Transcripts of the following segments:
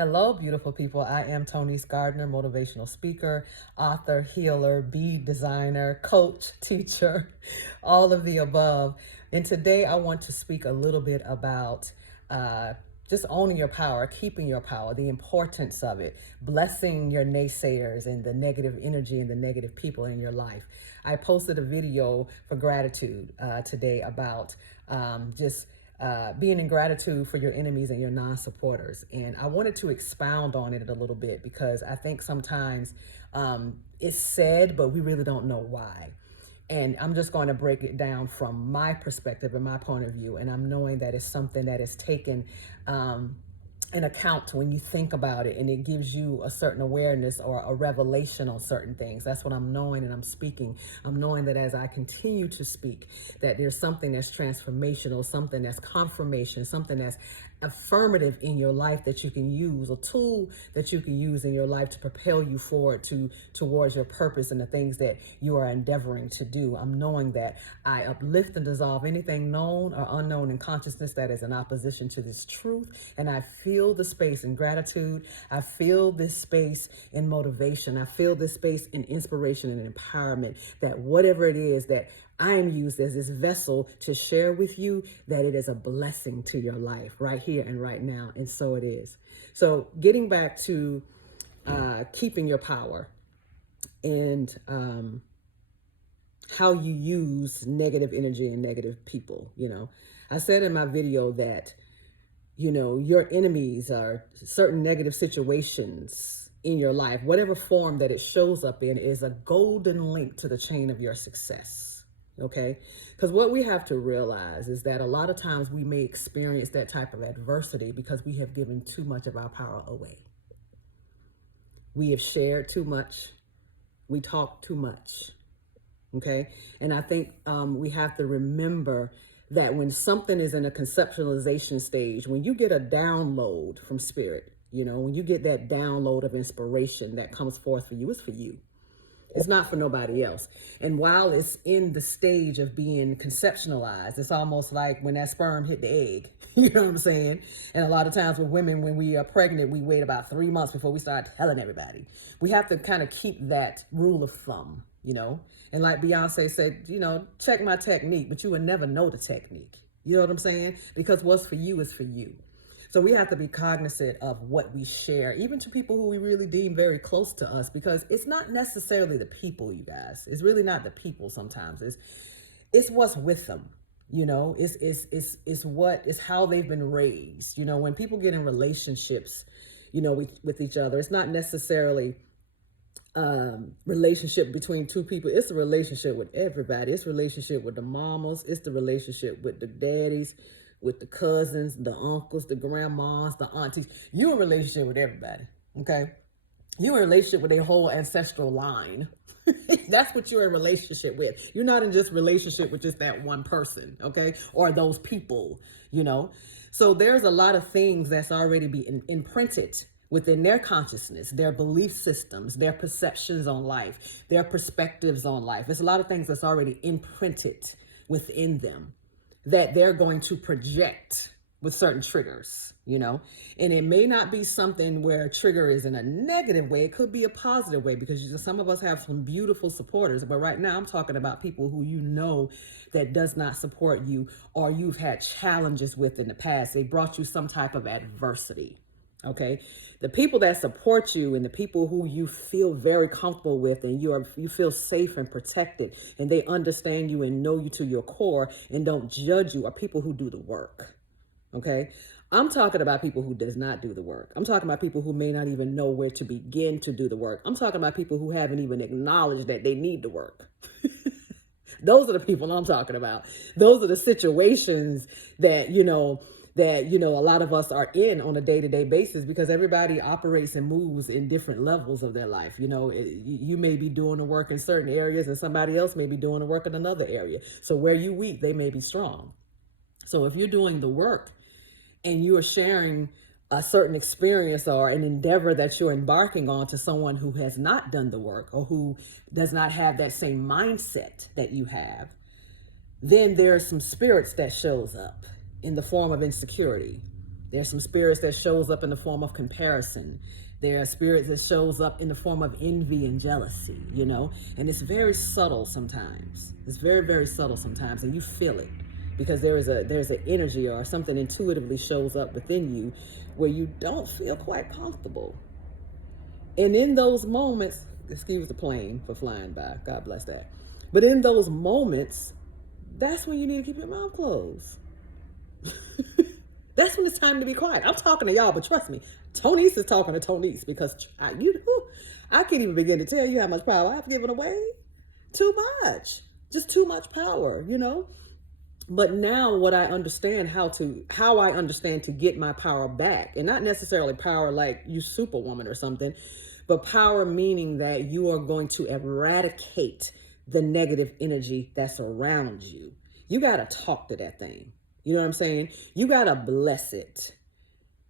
Hello, beautiful people. I am Tony Gardner, motivational speaker, author, healer, bead designer, coach, teacher, all of the above. And today I want to speak a little bit about just owning your power, keeping your power, the importance of it, blessing your naysayers and the negative energy and the negative people in your life. I posted a video for gratitude today about being in gratitude for your enemies and your non-supporters. And I wanted to expound on it a little bit because I think sometimes it's said, but we really don't know why. And I'm just going to break it down from my perspective and my point of view. And I'm knowing that it's something that is taken an account when you think about it, and it gives you a certain awareness or a revelation on certain things. That's what I'm knowing, and I'm speaking. I'm knowing that as I continue to speak, that there's something that's transformational, something that's confirmation, something that's affirmative in your life that you can use, a tool that you can use in your life to propel you forward towards your purpose and the things that you are endeavoring to do. I'm knowing that I uplift and dissolve anything known or unknown in consciousness that is in opposition to this truth, and I feel the space in gratitude. I feel this space in motivation. I feel this space in inspiration and empowerment, that whatever it is that I am used as this vessel to share with you, that it is a blessing to your life right here and right now. And so it is. So getting back to keeping your power and how you use negative energy and negative people. I said in my video that, your enemies are certain negative situations in your life. Whatever form that it shows up in is a golden link to the chain of your success. Okay, because what we have to realize is that a lot of times we may experience that type of adversity because we have given too much of our power away. We have shared too much. We talk too much. Okay, and I think we have to remember that when something is in a conceptualization stage, when you get a download from spirit, when you get that download of inspiration that comes forth for you, it's for you. It's not for nobody else. And while it's in the stage of being conceptualized, it's almost like when that sperm hit the egg. You know what I'm saying? And a lot of times with women, when we are pregnant, we wait about 3 months before we start telling everybody. We have to kind of keep that rule of thumb, And like Beyonce said, check my technique, but you would never know the technique. You know what I'm saying? Because what's for you is for you. So we have to be cognizant of what we share, even to people who we really deem very close to us, because it's not necessarily the people, you guys. It's really not the people sometimes. It's what's with them, it's how they've been raised. When people get in relationships, with each other, it's not necessarily relationship between two people. It's a relationship with everybody. It's a relationship with the mamas. It's the relationship with the daddies, with the cousins, the uncles, the grandmas, the aunties. You're in a relationship with everybody, okay? You're in a relationship with a whole ancestral line. That's what you're in a relationship with. You're not in just relationship with just that one person, okay? Or those people, So there's a lot of things that's already been imprinted within their consciousness, their belief systems, their perceptions on life, their perspectives on life. There's a lot of things that's already imprinted within them that they're going to project with certain triggers, and it may not be something where a trigger is in a negative way. It could be a positive way, because some of us have some beautiful supporters, but right now I'm talking about people who that does not support you, or you've had challenges with in the past. They brought you some type of adversity. Okay, the people that support you and the people who you feel very comfortable with, and you feel safe and protected, and they understand you and know you to your core and don't judge you, are people who do the work. Okay, I'm talking about people who does not do the work. I'm talking about people who may not even know where to begin to do the work. I'm talking about people who haven't even acknowledged that they need the work. Those are the people I'm talking about. Those are the situations that, a lot of us are in on a day-to-day basis, because everybody operates and moves in different levels of their life. You may be doing the work in certain areas and somebody else may be doing the work in another area. So where you weak, they may be strong. So if you're doing the work and you are sharing a certain experience or an endeavor that you're embarking on to someone who has not done the work, or who does not have that same mindset that you have, then there are some spirits that shows up in the form of insecurity. There's some spirits that shows up in the form of comparison. There are spirits that shows up in the form of envy and jealousy, you know, and it's very subtle sometimes. It's very, very subtle sometimes, and you feel it because there's an energy or something intuitively shows up within you where you don't feel quite comfortable. And in those moments, excuse the plane for flying by, God bless that. But in those moments, that's when you need to keep your mouth closed. That's when it's time to be quiet. I'm talking to y'all, but trust me, Tonice is talking to Tonice because I can't even begin to tell you how much power I've given away. Too much, just too much power, you know. But now what I understand how I understand to get my power back, and not necessarily power like you superwoman or something, but power meaning that you are going to eradicate the negative energy that's around you. You got to talk to that thing. You know what I'm saying? You got to bless it.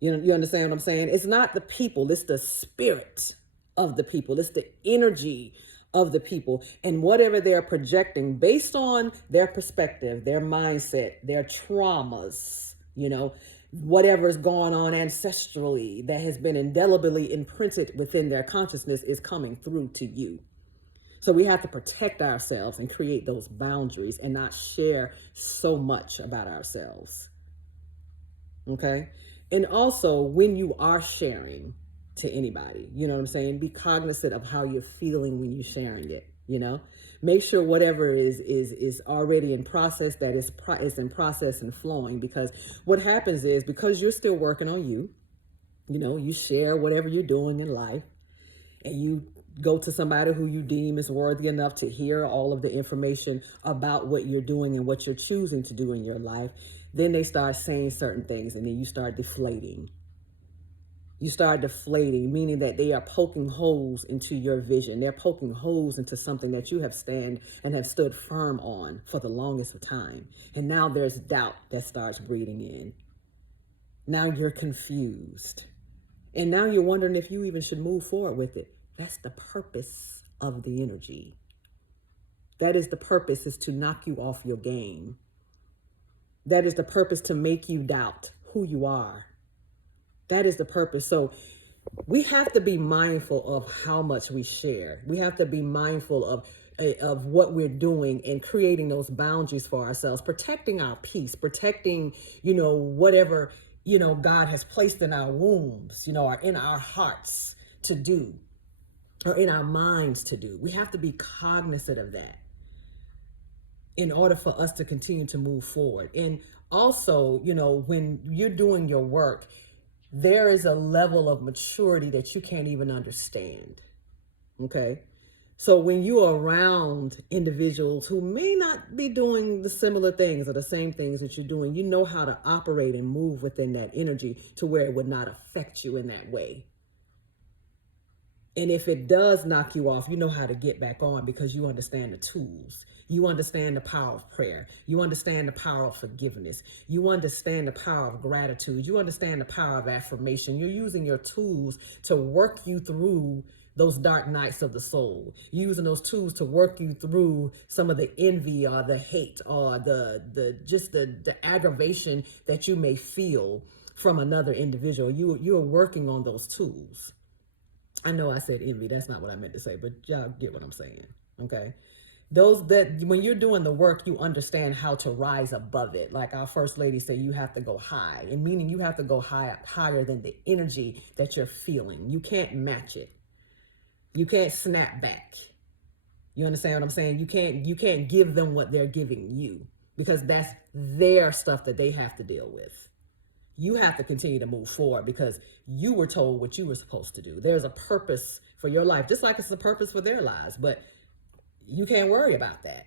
You understand what I'm saying? It's not the people, it's the spirit of the people. It's the energy of the people, and whatever they're projecting based on their perspective, their mindset, their traumas, you know, whatever's going on ancestrally that has been indelibly imprinted within their consciousness is coming through to you. So we have to protect ourselves and create those boundaries and not share so much about ourselves. Okay? And also, when you are sharing to anybody, you know what I'm saying? Be cognizant of how you're feeling when you're sharing it, you know? Make sure whatever is already in process, that is in process and flowing, because what happens is, because you're still working on you, you know, you share whatever you're doing in life, and you go to somebody who you deem is worthy enough to hear all of the information about what you're doing and what you're choosing to do in your life, then they start saying certain things, and then you start deflating. You start deflating, meaning that they are poking holes into your vision. They're poking holes into something that you have stand and have stood firm on for the longest of time. And now there's doubt that starts breeding in. Now you're confused. And now you're wondering if you even should move forward with it. That's the purpose of the energy. That is the purpose, is to knock you off your game. That is the purpose, to make you doubt who you are. That is the purpose. So we have to be mindful of how much we share. We have to be mindful of what we're doing and creating those boundaries for ourselves, protecting our peace, protecting, you know, whatever, you know, God has placed in our wombs, you know, or in our hearts to do, or in our minds to do. We have to be cognizant of that in order for us to continue to move forward. And also, you know, when you're doing your work, there is a level of maturity that you can't even understand. Okay? So when you are around individuals who may not be doing the similar things or the same things that you're doing, you know how to operate and move within that energy to where it would not affect you in that way. And if it does knock you off, you know how to get back on, because you understand the tools. You understand the power of prayer. You understand the power of forgiveness. You understand the power of gratitude. You understand the power of affirmation. You're using your tools to work you through those dark nights of the soul. You're using those tools to work you through some of the envy or the hate or the aggravation that you may feel from another individual. You're working on those tools. I know I said envy. That's not what I meant to say, but y'all get what I'm saying. Okay. Those that when you're doing the work, you understand how to rise above it. Like our first lady said, you have to go high, and meaning you have to go higher than the energy that you're feeling. You can't match it. You can't snap back. You understand what I'm saying? You can't give them what they're giving you, because that's their stuff that they have to deal with. You have to continue to move forward because you were told what you were supposed to do. There's a purpose for your life, just like it's a purpose for their lives, but you can't worry about that.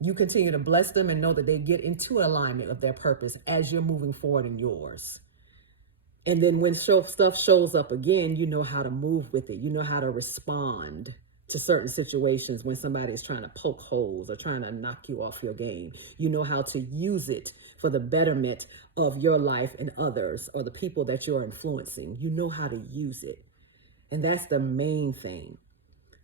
You continue to bless them and know that they get into alignment of their purpose as you're moving forward in yours. And then when stuff shows up again, you know how to move with it. You know how to respond to certain situations when somebody is trying to poke holes or trying to knock you off your game. You know how to use it for the betterment of your life and others, or the people that you're influencing. You know how to use it. And that's the main thing.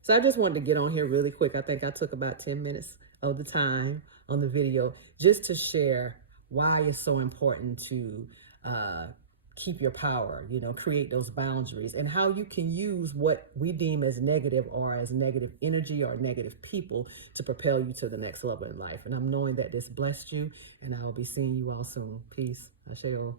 So I just wanted to get on here really quick. I think I took about 10 minutes of the time on the video just to share why it's so important to keep your power, create those boundaries, and how you can use what we deem as negative or as negative energy or negative people to propel you to the next level in life. And I'm knowing that this blessed you, and I will be seeing you all soon. Peace. Ase'O.